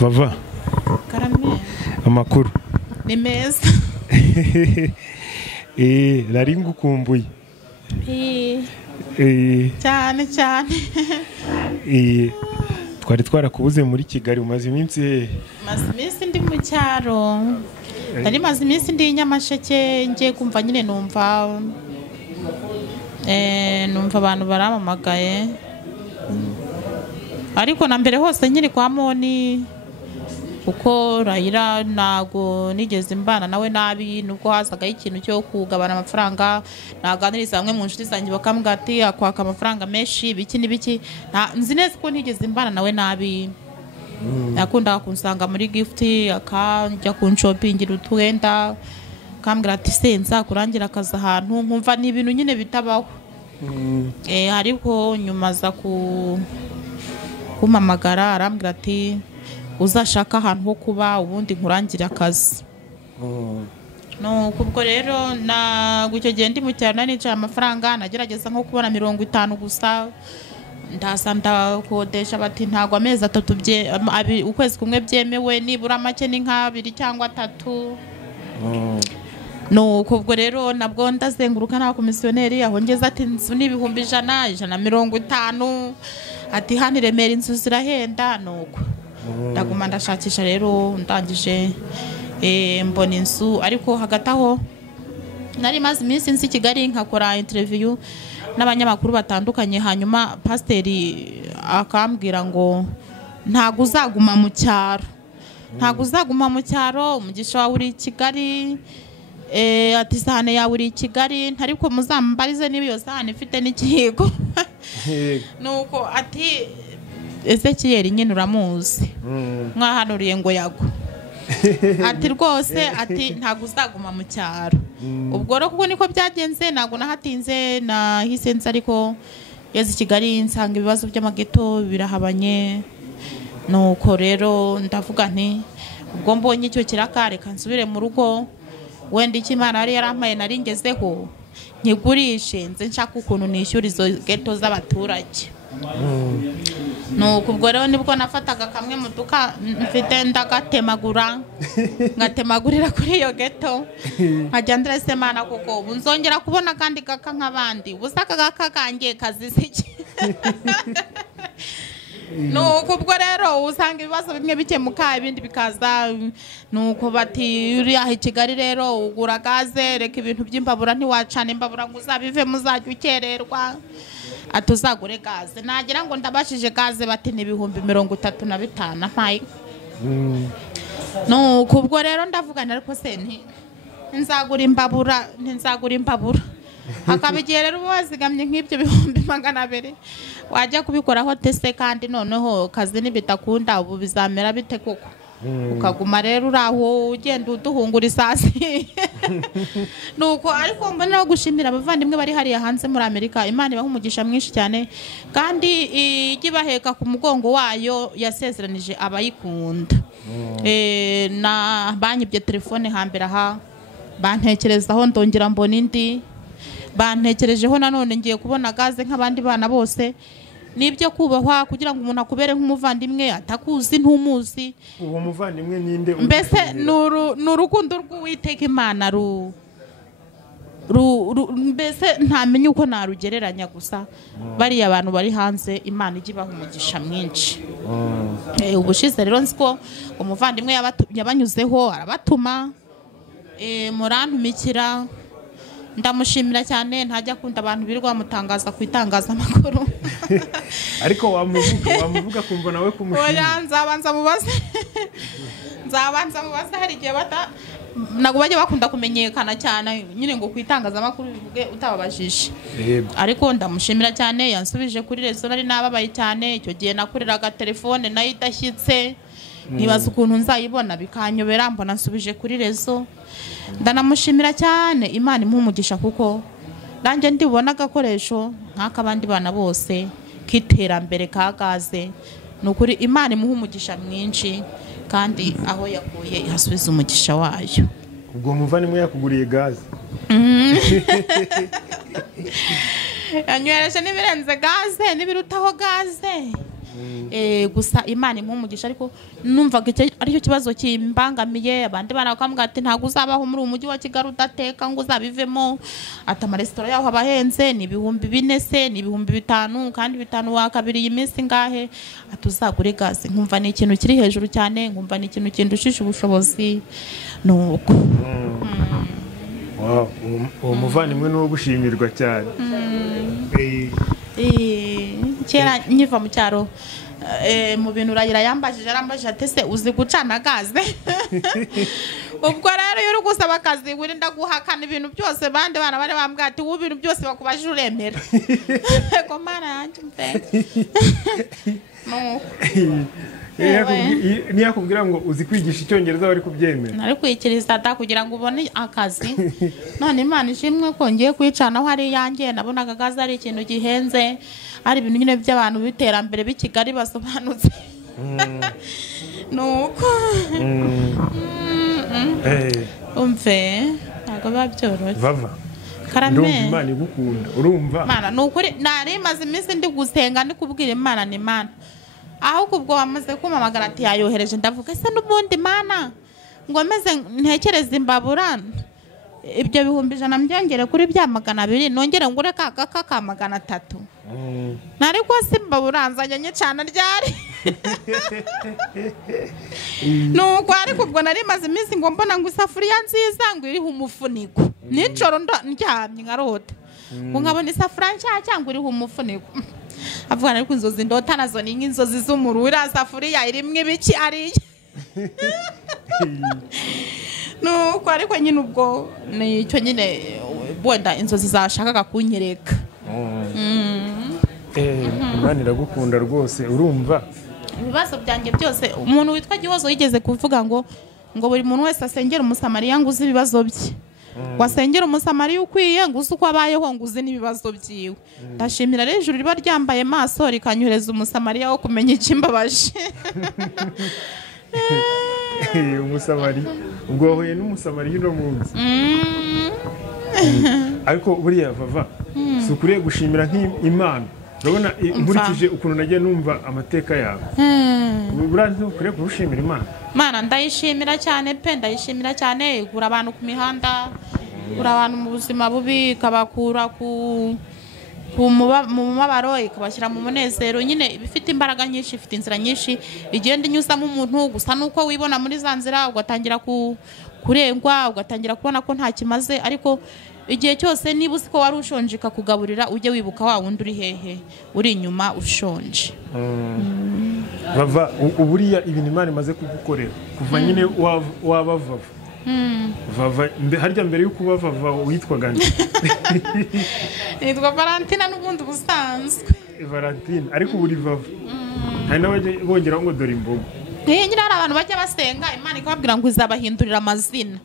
Vava. Karame. Amakuru. Ni meza. Nari ngukumbuye. Cyane cyane. Twari twarakubuze muri Kigali umaze iminsi Maze ndi mu cyaro. Nari maze iminsi ndi Nyamasheke ngiye kumva nyine numva abantu baramamagaye. Ariko na mbere hose nkiri kwa Moni uko Raila nago nigeze mbana nawe nabi nubwo hazaga ikintu cyo kugabana amafaranga naganiriza bamwe mu nshuti zanjye bakambwira ati akwaka amafaranga menshi biki nibiki nzi neza ko nigeze mbana nawe nabi. Yakunda kunsanga muri gift akajya ku shopping utwenda kambwira ati senza kurangira akaza ahantu nkumva ni ibintu nyine bitabaho. Ariko nyuma za kumamagara arambwira ati uzashaka ahantu ho kuba ubundi nkurangira akazi. No kubwo rero na gucyo gihe ndi mu cyaro nanicaye amafaranga nagerageza nko kubona 50 gusa ndasa ndakodesha bati ntago amezi 3 ukwezi kumwe byemewe nibura make ni nka 2 cyangwa 3. No kubwo rero nabwo ndazenguruka na komisioneri aho ngeze ati inzu ni 150 ati hani Remera inzu zirahenda nuko ndaguma ndashakisha rero ndangije mbona inzu ariko hagati aho nari maze iminsi nzi Kigali nkakora interview n'abanyamakuru batandukanye hanyuma pasteri akambwira ngo ntago uzaguma mu cyaro umugisha wawe uri Kigali ati sahane yawe uri Kigali ariko muzambarize niba iyo sahane ifite n'ikihigo nuko ati Ezekiel nyine uramuzi mwahanuriye ngo yago ati rwose ati ntago uzaguma mu cyaro ubwo rero kuko niko byagenze nago nahatinze nahise nza ariko yeze Kigali nsanga ibibazo by'amageto birahabanye nuko rero ndavuga nti ubwo mbonye icyo kirakare kansubire mu rugo wenda ikimana yari yarampaye nari ngezeho nkigurishe nze nshaka ukuntu nishyura izo geto z'abaturage. Nuko ubwo rero nibwo nafataga kamwe mu duka mfite ngatemagurira kuri iyo geto nkajya ndrese mana kuko bunzongera kubona kandi gaka nk'abandi busaka gaka kangiye kazisiki. Nuko ubwo rero usanga ibibazo bimwe bikemuka ibindi bikaza nuko bati uri aho Kigali rero ugura gaze reka ibintu by'imbabura ntiwacana imbabura ngo uzabive muzajya ukererwa atuzagure gaze nagira ngo ndabashije gaze bati ni 35 mpaye. Nuko ubwo rero ndavugana ariko se nzagura imbabura akabigiye rero wazigamye nk'ibyo 200 wajya kubikoraho tese kandi noneho kazi nibitakunda ubu bizamera bite koko ukaguma rero uraho ugenda uduhungura isasi. Nuko ariko mbona no gushimira abavandimwe bari hariya hanze muri Amerika Imana ibaha umugisha mwinshi cyane kandi igibaheka ku mugongo wayo yasezeranije abayikunda. Na banyibye telefone hambere aha bantekerezaho ndongera mbona indi bantekerejeho nanone ngiye kubona gaze nk'abandi bana bose nibyo kubahwa kugira ngo umuntu akubere nk'umuvandimwe atakuzi ntumuzi. Uwo muvandimwe ninde mbese nurukundo rw'Uwiteka Imana mbese ntamenye uko narugereranya gusa bari abantu bari hanze Imana igibaha umugisha mwinshi. Ubushize rero nziko umuvandimwe yabanyuzeho arabatuma murantumikira ndamushimira cyane ntajya akunda abantu birirwa mutangaza ku itangazamakuru. Ariko wamuvuga kumva nawe kumushimira. Nzabanza mubaze hari igihe nago bajye bakunda kumenyekana cyane nyine ngo ku itangazamakuru bivuge utababajije. Ariko ndamushimira cyane yansubije kuri rezo nari nababaye cyane icyo gihe nakuriraga telefone nayo idashyitse nibaza ukuntu nzayibona bikanyobera mbona nsubije kuri rezo ndanamushimira cyane Imana impumugisha kuko nanjye ndibona gakoresho nk'akabandi bana bose kiterambere ka gaze nukuri Imana impumugisha mwinshi kandi aho yakuye ihasubiza umugisha wayo. Ubwo muvandimwe yakuguriye gaze anywereje nibirenze gaze nibirutaho gaze gusa Imana impumugisha ariko numvaga aricyo kibazo kimbangamiye. Abandi bana bakambwira ati ntago uzabaho muri umujyi wa Kigali udateka ngo uzabivemo, ati amaresitora yaho abahenze ni 4,000 se ni 5,000 kandi 5 wakabiri iminsi ngahe, ati uzagure gaze. Nkumva ni ikintu kiri hejuru cyane, nkumva ni ikintu kindushije ubushobozi nuko. Wow, uwo muvandimwe ni uwo gushimirwa cyane. Kera nyiva mu cyaro mu bintu urayira yarambajije ati se uzi gucana gaze? Ubwo rero iyo uri gusaba akazi wirinda guhakana ibintu byose bandi bana bari bambwira ati ubu ibintu byose bakubajije uremera. Ego mana yanjye mpe. No. Niyakubwira ngo uzi kwigisha icyongereza bari kubyemera. Nari kwikiriza da kugira ngo ubone akazi. None Imana ishimwe ko ngiye kwicanaho hari yanjye, nabonaga gaze ari ikintu gihenze, ari ibintu nyine by'abantu biterambere b'i Kigali basobanutse. Nuko umve ntago babyoroshye. Vava Karame Imana igukunda urumva. Mana nukuri nari maze iminsi ndi gusenga ndi kubwira Imana ni Mana. Ahubwo ubwo wamaze kumamagara ati yayohereje, ndavuga se n'ubundi Mana ngo meze ntekereza imbabura ibyo 100 mbyongere kuri bya 200 nongere ngure ka 300. Nari ko simbabura nzanye cyane ryari. Nuko ariko ubwo nari maze iminsi ngo mbona ngo isafuriya nziza ngo iriho umufuniko. Nijoro ndyamye ngarota ngo nkabona isafuriya nshya cyangwa iriho umufuniko. Avuga ariko inzozi ndota nazo ni nk'inzozi z'umuru, irasafuriya irimwe ibiki ariye. Nuko ariko nyine ubwo nicyo nyine wenda inzozi zashakaga kunyereka. Imana iragukunda rwose urumva. Ibibazo byanjye byose umuntu witwa Gihozo yigeze kuvuga ngo buri muntu wese asengera umusamariya ngo uzi ibibazo bye. Wasengera umusamariya ukwiye ngo uzi uko abayeho ngo uzi n'ibibazo byiwe. Ndashimira rero ijuru riba ryambaye maso rikanyureza umusamariya wo kumenya ikimbabaje. Umusamariya ubwo wahuye n'umusamariya uno munsi. Ariko buriya Vava si ukuriye gushimira nk'Imana. Urabona nkurikije ukuntu nagiye numva amateka yawe. Buriya ntukuriye kurushimira Imana. Mana ndayishimira cyane pe, ndayishimira cyane. Gura abantu ku mihanda, gura abantu mu buzima bubi, ikabakura mu mubabaro ikabashyira mu munezero. Nyine bifite imbaraga nyinshi, ifite inzira nyinshi igenda inyuzamo umuntu. Gusa nuko wibona muri za nzira ugatangira kurengwa, ugatangira kubona ko nta kimaze. Ariko igihe cyose niba uzi ko wari ushonje ikakugaburira ujye wibuka wa wundi uri hehe uri inyuma ushonje. Vava uburiya ibintu Imana imaze kugukorera kuva nyine waba Vava harya mbere yo kuba Vava witwaga nde? Nitwa Valentina n'ubundi busanzwe. Valentina ariko uri Vava. Hari n'abaje bongeraho ngo dore imbogo. Nyine hari abantu bajya basenga Imana ikababwira ngo izabahindurira amazina.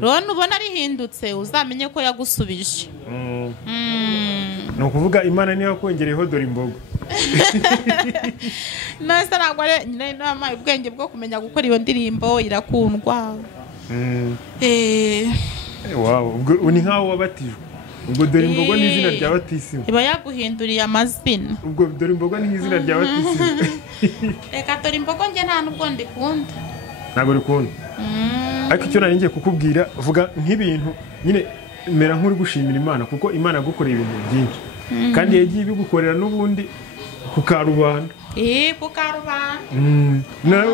Rero nubona rihindutse uzamenye ko yagusubije. Ni ukuvuga Imana niyo yakongereyeho dore imbogo. Nase ntabwo ari nyine inama ubwenge bwo kumenya gukora iyo ndirimbo irakundwa. Wow, ubwo ni nkaho wabatijwe. Ubwo dore imbogo ni izina rya batisimu. Iba yaguhinduriye amazina. Ubwo dore imbogo ni izina rya batisimu. Reka dore imbogo nge nta nubwo ndikunda. Ntabwo rikunda. Ariko icyo nari ngiye kukubwira vuga nk'ibintu nyine mera nk'uri gushimira Imana kuko Imana yagukoreye ibintu byinshi. Kandi yagiye bigukorera n'ubundi ku karubanda. Ku karubanda.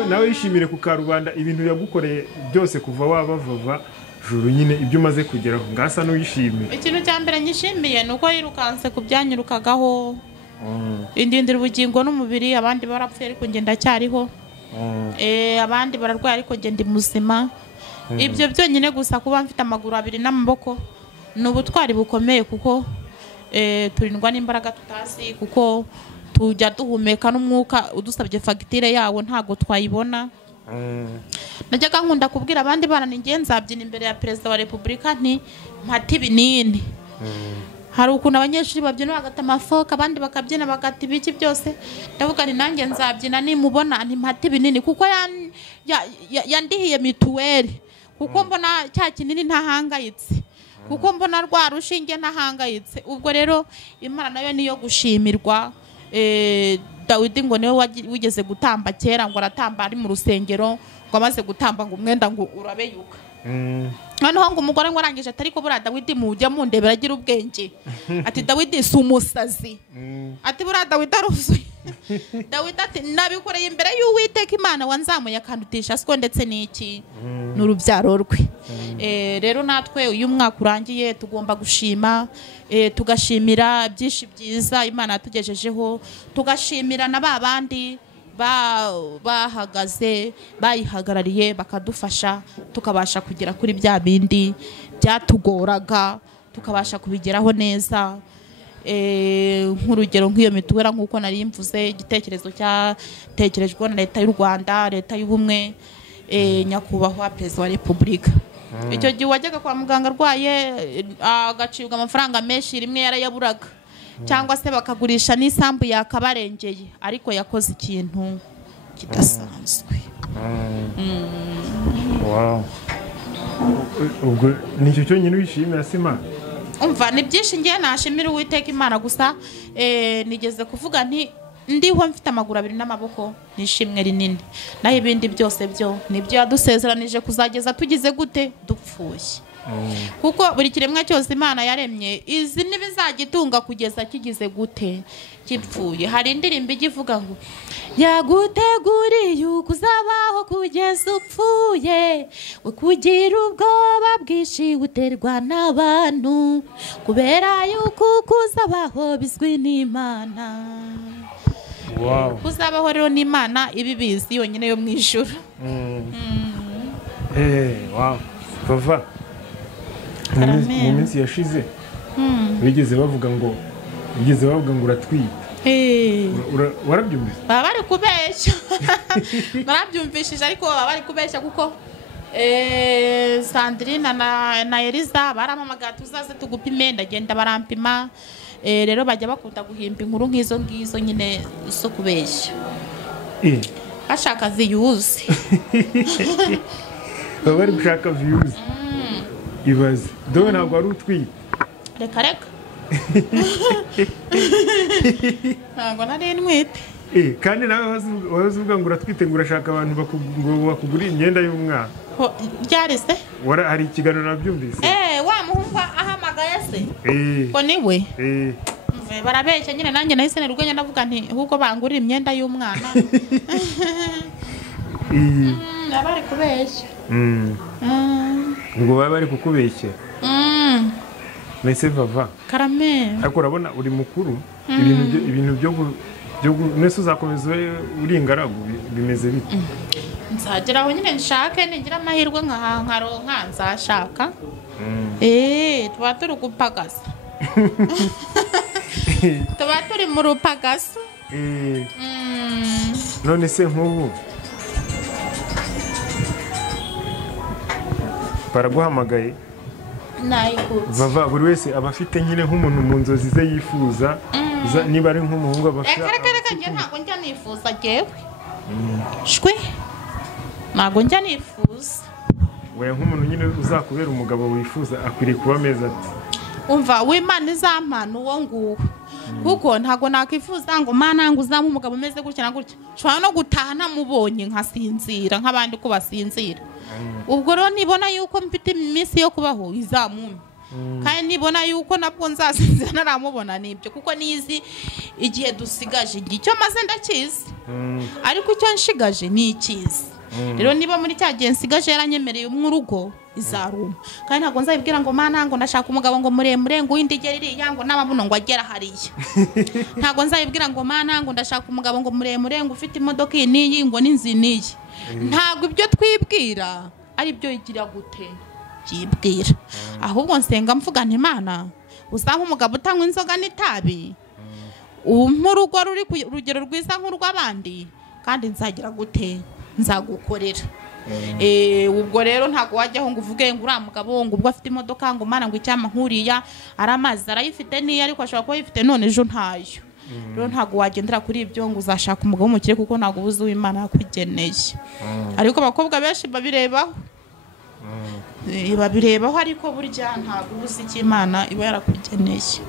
Nawe yishimire ku karubanda ibintu yagukoreye byose kuva waba Vava juru nyine ibyo umaze kugeraho ngasa n'uyishimiye. Ikintu cya mbere nyishimiye nuko yirukanse ku byanyurukagaho. Indindira ubugingo n'umubiri, abandi barapfuye ariko ngenda cyariho. Abandi bararwaye ariko ngenda muzima. Ibyo byonyine gusa kuba mfite amaguru 2 n'amaboko n'ubutwari bukomeye kuko turindwa n'imbaraga tutazi kuko tujya duhumeka n'umwuka udusabye fagitire yawo ntago twayibona. Najyaga nkunda kubwira abandi bana ni ngiye nzabyina imbere ya Perezida wa Repubulika nti mpati binini. Hari ukuntu abanyeshuri babyina bagata amafoka abandi bakabyina bagata ibiki byose. Ndavuga ni nanjye nzabyina nimubona nti mpati binini kuko yandihiye mituweli kuko mbona cya kinini ntahangayitse kuko mbona rwa rushinge ntahangayitse. Ubwo rero Imana nayo niyo gushimirwa Dawidi ngo niwe wigeze gutamba kera, ngo aratamba ari mu rusengero, ngo amaze gutamba ngo umwenda ngo urabeyuka. Noneho ngo umugore ngo arangije ati ariko buriya Dawidi mujya mundebera agira ubwenge. Ati Dawidi si umusazi. Ati buriya Dawidi aruzuye. Dawidi ati nabikoreye imbere y'Uwiteka Imana wanzamuye akandutisha siko ndetse n'iki n'urubyaro rwe. Rero natwe uyu mwaka urangiye tugomba gushima, tugashimira byinshi byiza Imana yatugejejeho, tugashimira na babandi bahagaze bayihagarariye bakadufasha tukabasha kugera kuri bya bindi byatugoraga tukabasha kubigeraho neza. Nk'urugero nk'iyo mituwera nk'uko nari mvuze, igitekerezo cyatekerejwe na leta y'u Rwanda, leta y'ubumwe, nyakubahwa perezida wa repubulika. Icyo gihe wajyaga kwa muganga arwaye agacibwa amafaranga menshi, rimwe yarayaburaga cyangwa se bakagurisha n'isambu yakabarengeye, ariko yakoze ikintu kidasanzwe. Wow. Ubwo nicyo cyonyine wishimira Imana? Umva ni byinshi ngiye nashimira Uwiteka Imana, gusa nigeze kuvuga nti ndiho mfite amaguru abiri n'amaboko nishimwe rinini, naho ibindi byose byo nibyo yadusezeranije kuzageza tugize gute dupfuye. Kuko buri kiremwa cyose Imana yaremye izi nibizagitunga kugeza kigize gute kipfuye. Hari indirimbo igivuga ngo yaguteguriye ukuzabaho kugeza upfuye, we kugira ubwoba bwinshi buterwa n'abantu, kubera yuko kuzabaho bizwi n'Imana. Wow. Kuzabaho rero n'Imana ibi bizi yonyine yo mwijuru. Wow. Bava mu minsi yashize bigeze bavuga ngo uratwite. Warabyumvise? Baba bari kubeshya. Barabyumvishije ariko baba bari kubeshya kuko Sandrine na Eliza baramamagara tuzaze tugupime, ndagenda barampima. Rero bajya bakunda guhimba inkuru nk'izo ngizo nyine zo kubeshya. Bashaka views. Baba bari gushaka views. Ibaze dore ntabwo ari utwite. Reka ntabwo nari ntwite. Kandi nawe wazuvuga ngo uratwite ngo urashaka abantu bakugurira imyenda y'umwana. Ryari se? Hari ikiganiro nabyumvise. Wa muhungu ahamagaye se? Ko niwe? Barabeshya nyine, nanjye nahise nerugenya ndavuga nti ahubwo bangurira imyenda y'umwana. Bari kubeshya. Ngo baba bari kukubeshya. Mese Vava. Karame. Ariko urabona uri mukuru, ibintu byo mwese uzakomeza uri ingaragu bimeze bite? Nzageraho nyine nshake, ningira amahirwe nkaronka nzashaka. Tuba turi gupagasa. Tuba turi mu rupagasa. None se nk'ubu baraguhamagaye Vava, buri wese aba afite nyine nk'umuntu mu nzozi ze yifuza, niba ari nk'umuhungu abafite. Reka njye ntabwo njya nifuza jewe. Shwe ntabwo njya nifuza. We nk'umuntu nyine uzakubera umugabo wifuza akwiriye kuba meza ati. Umva w'Imana izampana uwo nguwo. Kuko ntabwo nakwifuza ngo Mana ngo uzamu umugabo umeze gutya na gutya. Nshobora no gutaha namubonye nkasinzira nk'abandi ko basinzira. Ubwo rero nibona yuko mfite iminsi yo kubaho izamume. Kandi nibona yuko nabwo nzasinzira naramubona nibyo, kuko nizi igihe dusigaje icyo maze ndakizi. Ariko icyo nshigaje ni ikizi. Rero niba muri cya gihe nsigaje yaranyemereye umwurugo izaruma. Kandi ntabwo nzabibwira ngo Mana ngo ndashaka umugabo ngo muremure ngo windigere iriya ngo n'ababuno ngo agera hariya. Ntabwo nzabibwira ngo Mana ngo ndashaka umugabo ngo muremure ngo ufite imodoka iyi n'iyi ngo n'inzu n'iyi. Ntabwo ibyo twibwira ari byo igira gute byibwira. Ahubwo nsenga mvuga nti Mana uzampa umugabo utanywa inzoga n'itabi, urugo ruri ku rugero rwiza nk'urw'abandi, kandi nzagira gute nzagukorera. Ubwo rero ntago wajyaho ngo uvuge ngo uriya mugabo ngo ubwo afite imodoka ngo Mana ngo icyama nkuriya ari amazi arayifite niyo, ariko ashobora kuba yifite none ejo ntayo. Rero ntago wagendera kuri ibyo ngo uzashaka umugabo w'umukire, kuko ntago ubuze uw'Imana yakugeneye. Ariko abakobwa benshi babirebaho. Babirebaho ariko burya ntago ubuze icyo Imana iba yarakugeneye.